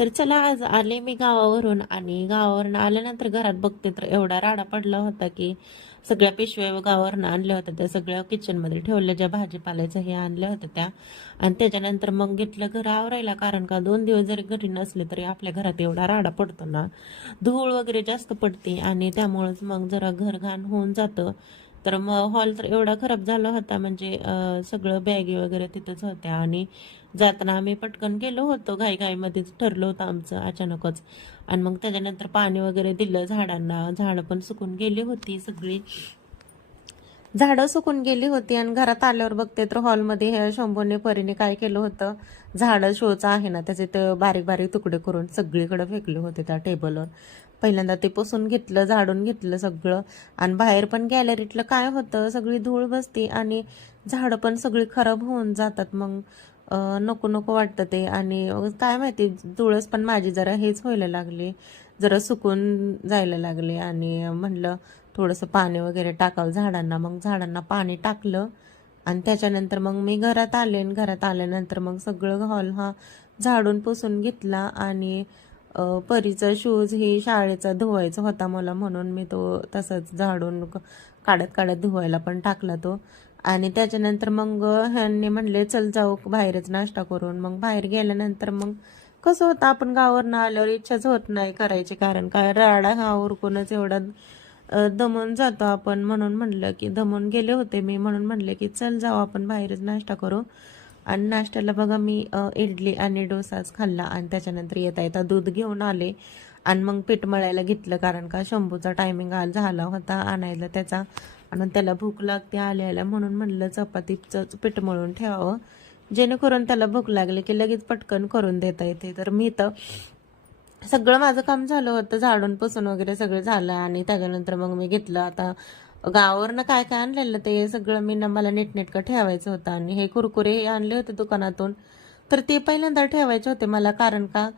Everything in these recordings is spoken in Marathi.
तर चला आज आले मी गावावरून आणि गावावरून आल्यानंतर घरात बघते तर एवढा राडा पडला होता की सगळ्या पिशव्या गावावरून आणल्या होत्या त्या सगळ्या किचनमध्ये ठेवल्या ज्या भाजीपाल्याचं हे आणल्या होत्या त्या. आणि त्याच्यानंतर मग घेतलं घर आवरायला, कारण का 2 दिवस जरी घरी नसले तरी आपल्या घरात एवढा राडा पडतो ना, धूळ वगैरे जास्त पडते आणि त्यामुळेच मग जरा घर घाण होऊन जातं. तर मग हॉल तर एवढा खराब झाला होता म्हणजे सगळं बॅगी वगैरे तिथंच होत्या. आणि जाताना आम्ही पटकन गेलो होतो, घाईघाईमध्येच ठरलं होतं आमचं अचानकच. आणि मग त्याच्यानंतर पाणी वगैरे दिलं झाडांना, झाडं पण सुकून गेली होती सगळी, झाडं सुकून गेली होती. आणि घरात आल्यावर बघते तर हॉलमध्ये हे शंभूने परीने काय केलं होतं, झाडं शोचं आहे ना त्याचे ते बारीक बारीक तुकडे करून सगळीकडे फेकले होते त्या टेबलवर. पहिल्यांदा ते पुसून घेतलं, झाडून घेतलं सगळं. आणि बाहेर पण गॅलरीतलं काय होतं, सगळी धूळ बसते आणि झाडं पण सगळी खराब होऊन जातात. मग नको नको वाटतं ते. आणि काय माहिती तुळस पण माझी जरा हेच व्हायला लागली, जरा सुकून जायला लागले. आणि म्हणलं थोडंसं पाणी वगैरे टाकावं झाडांना, मग झाडांना पाणी टाकलं. आणि त्याच्यानंतर मग मी घरात आले आणि घरात आल्यानंतर मग सगळं हॉल हा झाडून पुसून घेतला. आणि परीचा शूज ही शाळेचा धुवायचा होता मला, म्हणून मी तो तसंच झाडून काढत काढत धुवायला पण टाकला तो. आणि त्याच्यानंतर मग ह्यांनी म्हणले चल जाऊ बाहेरच नाश्ता करून. मग बाहेर गेल्यानंतर मग कसं होतं, आपण गावावरनं आल्यावर इच्छाच होत नाही करायची, कारण काय राडा हा उरकूनच एवढा दमून जातो आपण. म्हणून म्हणलं की दमून गेले होते मी, म्हणून म्हणले की चल जाऊ आपण बाहेरच नाश्ता करू. आणि नाश्त्याला बघा मी इडली आणि डोसाच खाल्ला. आणि त्याच्यानंतर येता येता दूध घेऊन आले आणि मग पीठ मळायला घेतलं, कारण का शंभूचा टायमिंग आज झाला होता आणायला त्याचा. आणि त्याला भूक लागते आल्याला, म्हणून म्हणलं चपातीचं पीठ मळून ठेवावं, जेणेकरून त्याला भूक लागली की लगेच पटकन करून देता येते. तर मी तर सगळं माझं काम झालं होतं, झाडून पुसून वगैरे सगळं झालं. आणि त्याच्यानंतर मग मी घेतलं, आता गावावरनं काय काय आणलेलं ते सगळं मी मला नीटनेटकं ठेवायचं होतं. आणि हे कुरकुरे हे आणले होते दुकानातून, तर ते पहिल्यांदा ठेवायचे होते मला, कारण का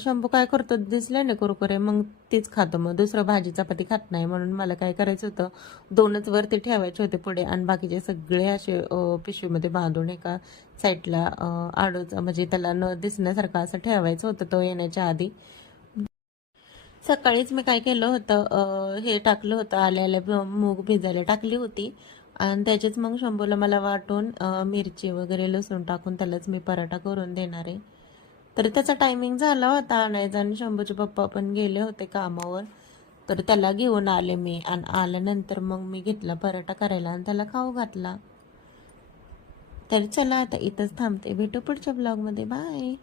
शंभू काय करतो दिसले ना कुरकुरे मग तीच खातो, मग दुसरं भाजी चपाती खात नाही. म्हणून मला काय करायचं होतं, दोनच वरती ठेवायचे होते पुढे, आणि बाकीचे सगळे असे पिशवीमध्ये बांधून एका साईडला आडूच म्हणजे त्याला न दिसण्यासारखं असं ठेवायचं होतं तो येण्याच्या आधी. सकाळीच मी काय केलं होतं, हे टाकलं होतं आल्याला मूग भिजायला टाकली होती. आणि त्याचेच मग शंभूला मला वाटून मिरची वगैरे लसूण टाकून त्यालाच मी पराठा करून देणार आहे. तर त्याचा टायमिंग झाला होता आणायचा आणि शंभूचे पप्पा पण गेले होते कामावर. तर त्याला घेऊन आले मी आणि आल्यानंतर मग मी घेतला पराठा करायला आणि त्याला खाऊ घातला. तर चला आता इथंच थांबते, भेटू पुढच्या ब्लॉगमध्ये, बाय.